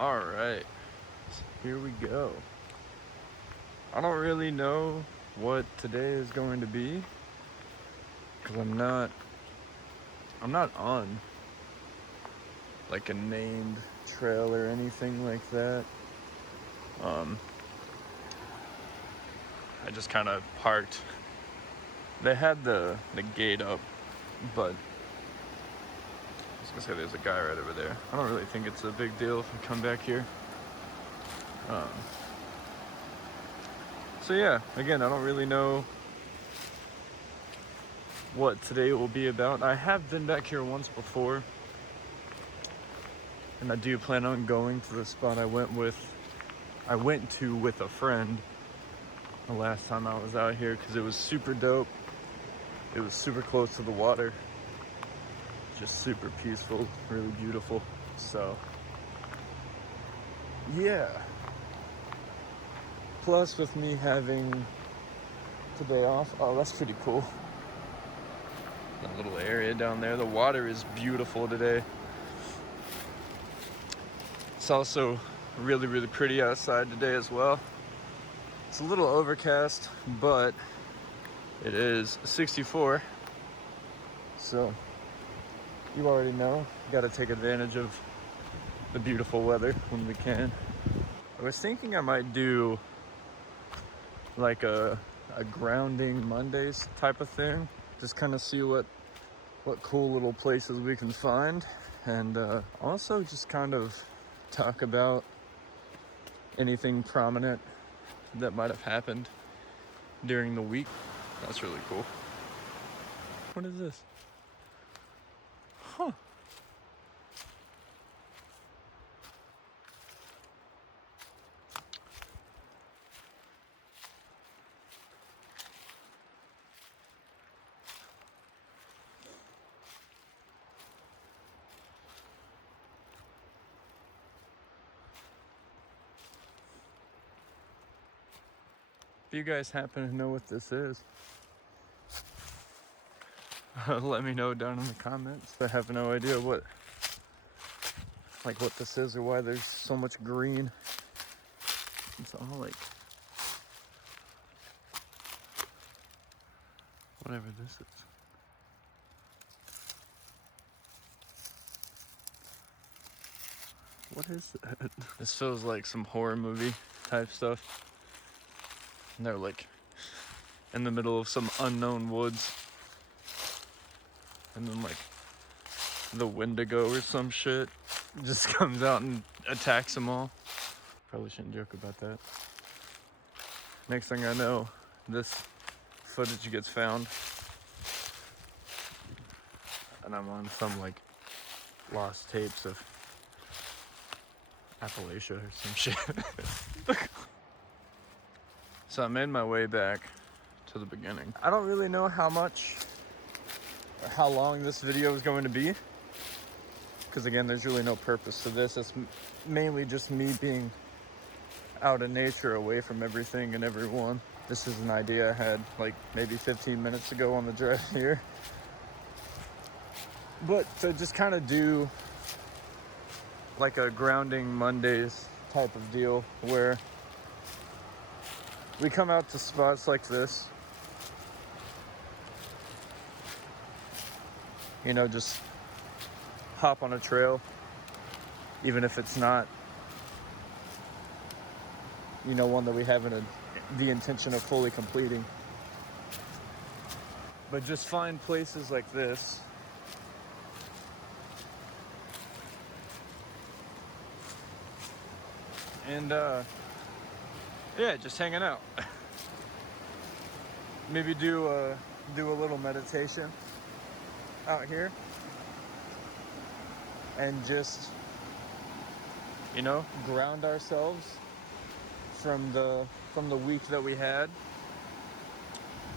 All right, here we go. I don't really know what today is going to be because I'm not on like a named trail or anything like that. I just kind of parked. They had the gate up, but I was gonna say there's a guy right over there. I don't really think it's a big deal if I come back here. Um, so yeah, again, I don't really know what today will be about. I have been back here once before, and I do plan on going to the spot I went to with a friend the last time I was out here because it was super dope. It was super close to the water, just super peaceful, really beautiful. So yeah, plus with me having today off, oh, that's pretty cool. That little area down there, the water is beautiful today. It's also really, really pretty outside today as well. It's a little overcast, but it is 64. So you already know, got to take advantage of the beautiful weather when we can. I was thinking I might do like a grounding Mondays type of thing. Just kind of see what cool little places we can find. And also just kind of talk about anything prominent that might have happened during the week. That's really cool. What is this? Huh. If you guys happen to know what this is, let me know down in the comments. I have no idea what this is or why there's so much green. It's all like whatever this is. What is that? This feels like some horror movie type stuff. And they're like in the middle of some unknown woods. And then like the Wendigo or some shit just comes out and attacks them all. Probably shouldn't joke about that. Next thing I know, this footage gets found. And I'm on some like lost tapes of Appalachia or some shit. So I made my way back to the beginning. I don't really know how much or how long this video is going to be. Because again, there's really no purpose to this. It's mainly just me being out in nature, away from everything and everyone. This is an idea I had like maybe 15 minutes ago on the drive here. But to just kind of do like a grounding Mondays type of deal where we come out to spots like this, you know, just hop on a trail, even if it's not, you know, one that we have the intention of fully completing. But just find places like this and yeah, just hanging out. Maybe do a little meditation out here and just, you know, ground ourselves from the week that we had,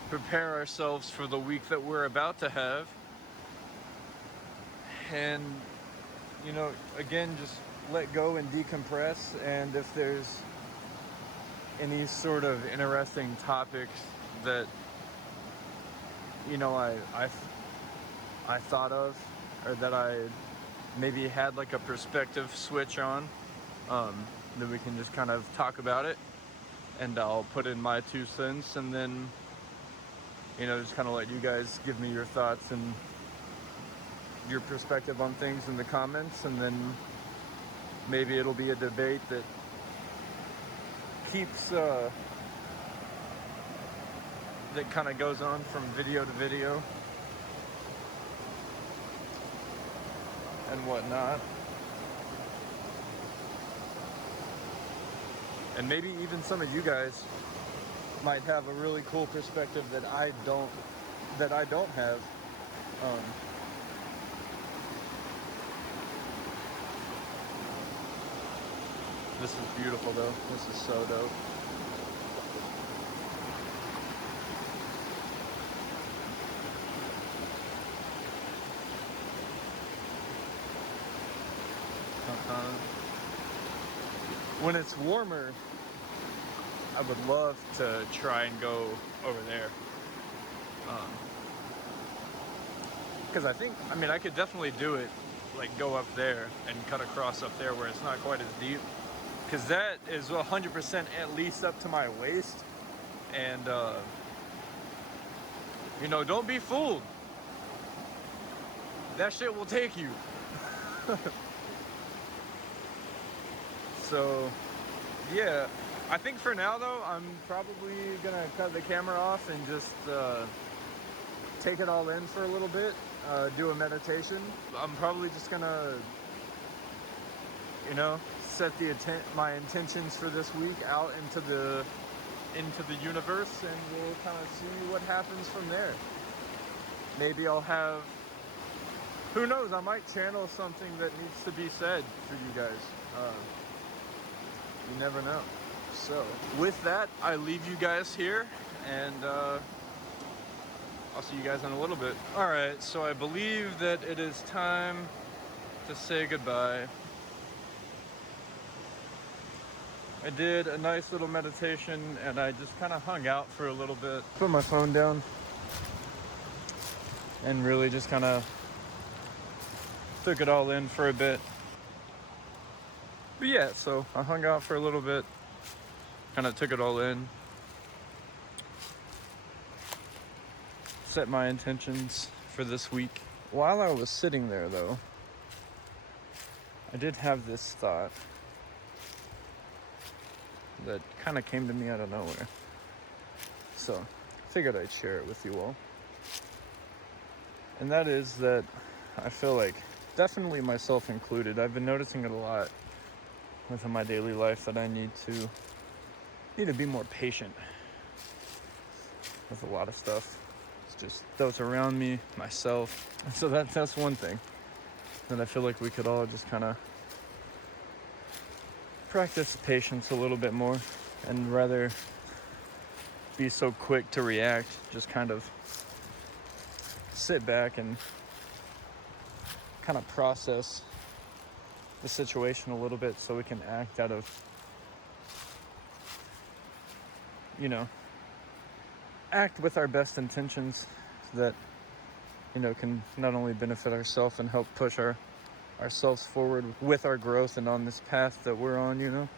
prepare ourselves for the week that we're about to have, and, you know, again, just let go and decompress. And if there's any sort of interesting topics that, you know, I thought of, or that I maybe had like a perspective switch on, Then we can just kind of talk about it, and I'll put in my 2 cents, and then, you know, just kind of let you guys give me your thoughts and your perspective on things in the comments, and then maybe it'll be a debate that keeps that kind of goes on from video to video and whatnot. And maybe even some of you guys might have a really cool perspective that I don't have. This is beautiful though. This is so dope. When it's warmer, I would love to try and go over there. Because I could definitely do it, like go up there and cut across up there where it's not quite as deep. Because that is 100% at least up to my waist. And, you know, don't be fooled. That shit will take you. So, yeah. I think for now, though, I'm probably gonna cut the camera off and just take it all in for a little bit, do a meditation. I'm probably just gonna, you know, set my intentions for this week out into the universe, and we'll kind of see what happens from there. Maybe I'll have, who knows, I might channel something that needs to be said for you guys. You never know. So with that, I leave you guys here, and I'll see you guys in a little bit. All right, so I believe that it is time to say goodbye. I did a nice little meditation, and I just kind of hung out for a little bit. Put my phone down and really just kind of took it all in for a bit. But yeah, so I hung out for a little bit, kind of took it all in, set my intentions for this week. While I was sitting there, though, I did have this thought that kind of came to me out of nowhere. So I figured I'd share it with you all. And that is that I feel like, definitely myself included, I've been noticing it a lot within my daily life, that I need to be more patient with a lot of stuff. It's just those around me, myself. And so that's one thing that I feel like we could all just kind of practice patience a little bit more, and rather be so quick to react, just kind of sit back and kind of process the situation a little bit, so we can act out of, you know, act with our best intentions that, you know, can not only benefit ourselves and help push ourselves forward with our growth and on this path that we're on, you know.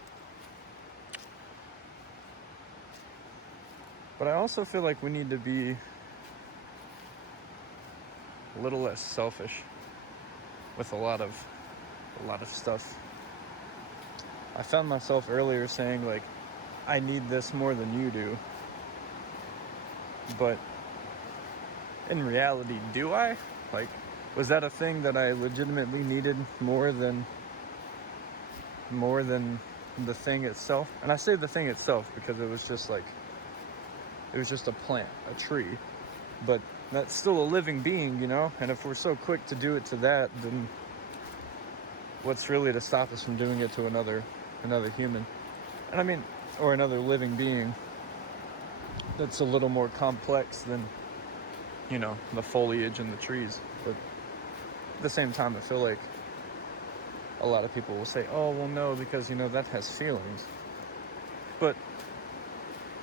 But I also feel like we need to be a little less selfish with a lot of stuff. I found myself earlier saying, like, I need this more than you do. But in reality, do I? Like, was that a thing that I legitimately needed more than the thing itself? And I say the thing itself because it was just a plant, a tree. But that's still a living being, you know? And if we're so quick to do it to that, then what's really to stop us from doing it to another human? And I mean, or another living being that's a little more complex than, you know, the foliage and the trees. But at the same time, I feel like a lot of people will say, oh, well, no, because, you know, that has feelings. But,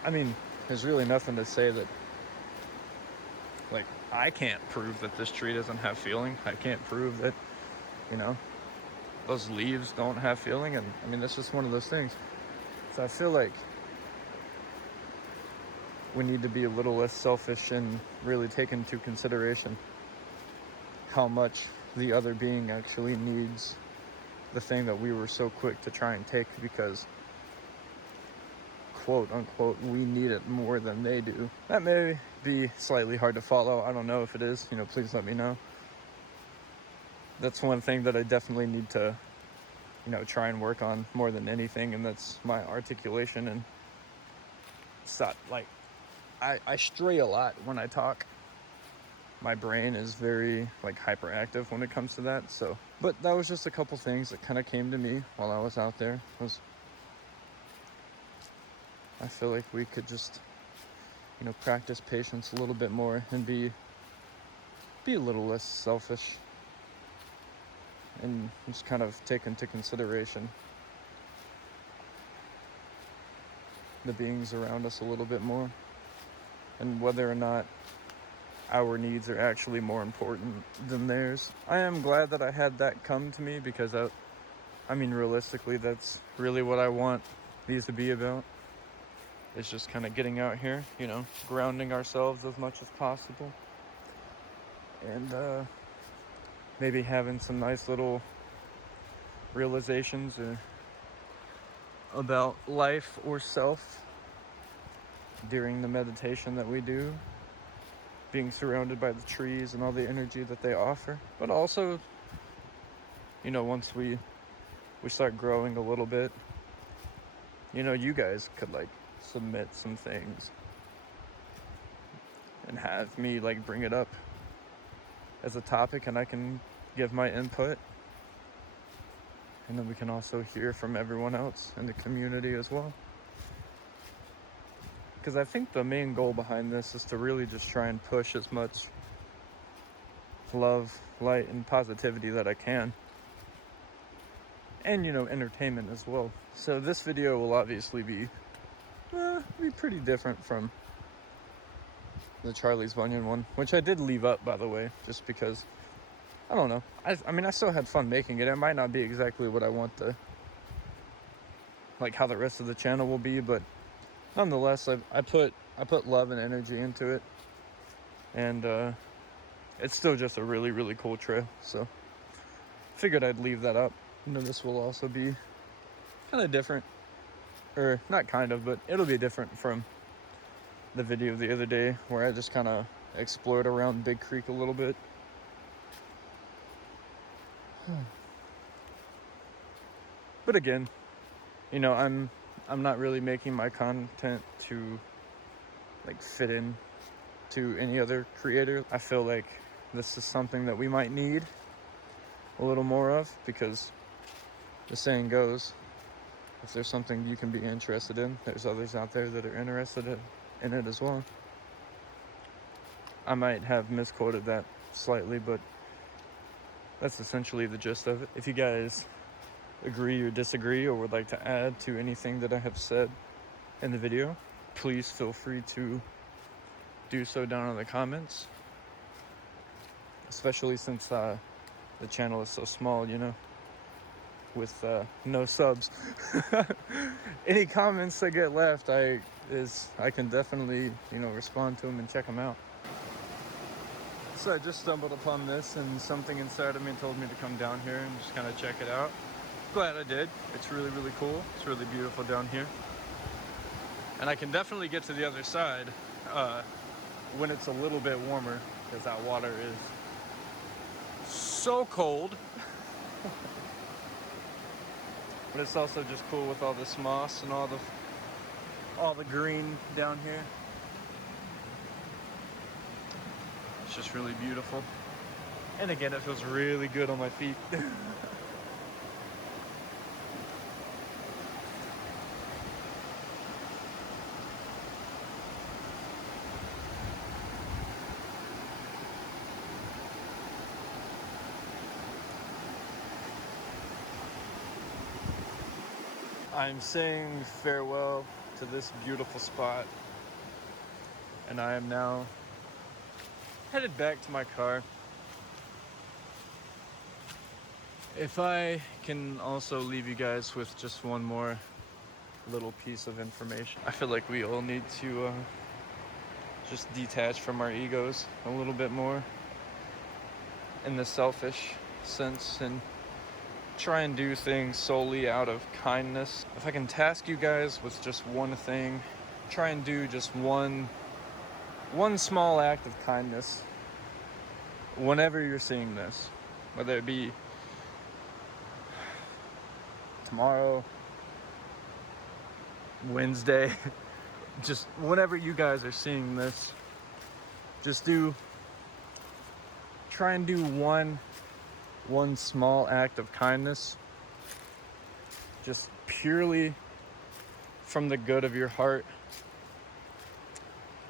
I mean, there's really nothing to say that, like, I can't prove that this tree doesn't have feeling. I can't prove that, you know, those leaves don't have feeling. And I mean, that's just one of those things. So I feel like we need to be a little less selfish and really take into consideration how much the other being actually needs the thing that we were so quick to try and take, because quote unquote we need it more than they do. That may be slightly hard to follow. I don't know if it is. Please let me know. That's one thing that I definitely need to try and work on more than anything, and that's my articulation. And it's not like I stray a lot when I talk. My brain is very hyperactive when it comes to that. So, but that was just a couple things that kind of came to me while I was out there. I feel like we could just practice patience a little bit more and be a little less selfish, and just kind of take into consideration the beings around us a little bit more, and whether or not our needs are actually more important than theirs. I am glad that I had that come to me, because I mean, realistically, that's really what I want these to be about. It's just kind of getting out here, grounding ourselves as much as possible, and maybe having some nice little realizations about life or self during the meditation that we do, being surrounded by the trees and all the energy that they offer. But also, once we start growing a little bit, you guys could submit some things and have me bring it up as a topic, and I can give my input, and then we can also hear from everyone else in the community as well. Because I think the main goal behind this is to really just try and push as much love, light, and positivity that I can. And, entertainment as well. So this video will obviously be pretty different from the Charlie's Bunyan one, which I did leave up, by the way, just because, I don't know. I mean, I still had fun making it. It might not be exactly what I want how the rest of the channel will be, but nonetheless, I put love and energy into it, and it's still just a really, really cool trail. So figured I'd leave that up. This will also be kind of different, or not kind of, but it'll be different from the video the other day where I just kind of explored around Big Creek a little bit. But again, I'm not really making my content to fit in to any other creator. I feel like this is something that we might need a little more of, because the saying goes, if there's something you can be interested in, there's others out there that are interested in it as well. I might have misquoted that slightly, but that's essentially the gist of it. If you guys agree or disagree, or would like to add to anything that I have said in the video, please feel free to do so down in the comments, especially since the channel is so small, with no subs. Any comments that get left, I can definitely respond to them and check them out. So I just stumbled upon this, and something inside of me told me to come down here and just kind of check it out. Glad I did. It's really, really cool. It's really beautiful down here, and I can definitely get to the other side when it's a little bit warmer, because that water is so cold. But it's also just cool with all this moss and all the green down here. It's just really beautiful. And again, it feels really good on my feet. I'm saying farewell to this beautiful spot, and I am now headed back to my car. If I can also leave you guys with just one more little piece of information, I feel like we all need to just detach from our egos a little bit more in the selfish sense and try and do things solely out of kindness. If I can task you guys with just one thing, try and do just one small act of kindness whenever you're seeing this, whether it be tomorrow, Wednesday, just whenever you guys are seeing this, just try and do one small act of kindness, just purely from the good of your heart,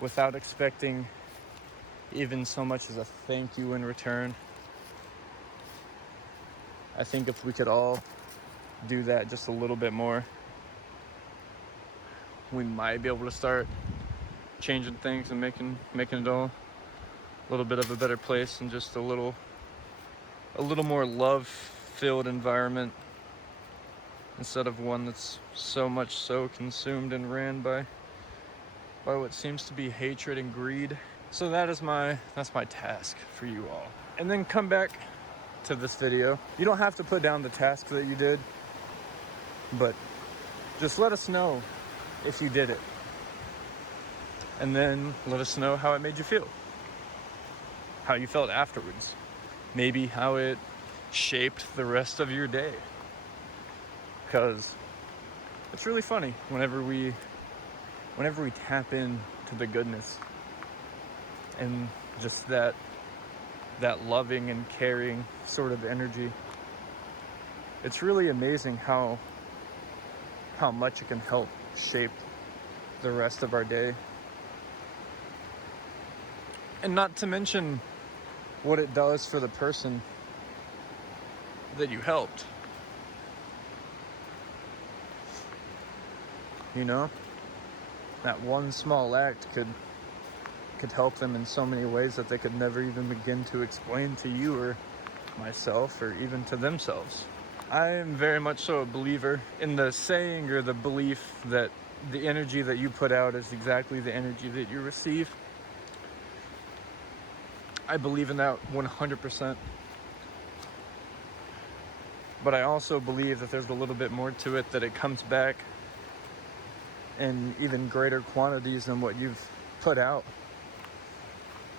without expecting even so much as a thank you in return. I think if we could all do that just a little bit more, we might be able to start changing things and making it all a little bit of a better place, and just a little more love-filled environment, instead of one that's so much so consumed and ran by what seems to be hatred and greed. So that's my task for you all. And then come back to this video. You don't have to put down the task that you did, but just let us know if you did it. And then let us know how it made you feel. How you felt afterwards. Maybe how it shaped the rest of your day. Because it's really funny whenever we tap into the goodness and just that loving and caring sort of energy. It's really amazing how much it can help shape the rest of our day. And not to mention what it does for the person that you helped. You know, that one small act could help them in so many ways that they could never even begin to explain to you or myself or even to themselves. I am very much so a believer in the saying or the belief that the energy that you put out is exactly the energy that you receive. I believe in that 100%. But I also believe that there's a little bit more to it, that it comes back in even greater quantities than what you've put out.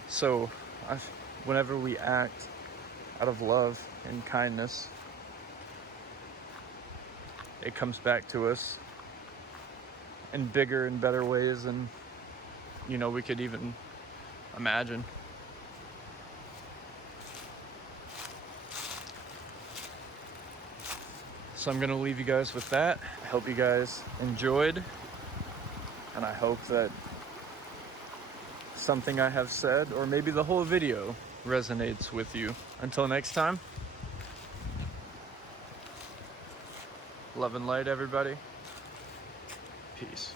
So whenever we act out of love and kindness, it comes back to us in bigger and better ways than, we could even imagine. So I'm gonna leave you guys with that. I hope you guys enjoyed, and I hope that something I have said, or maybe the whole video, resonates with you. Until next time, love and light, everybody. Peace.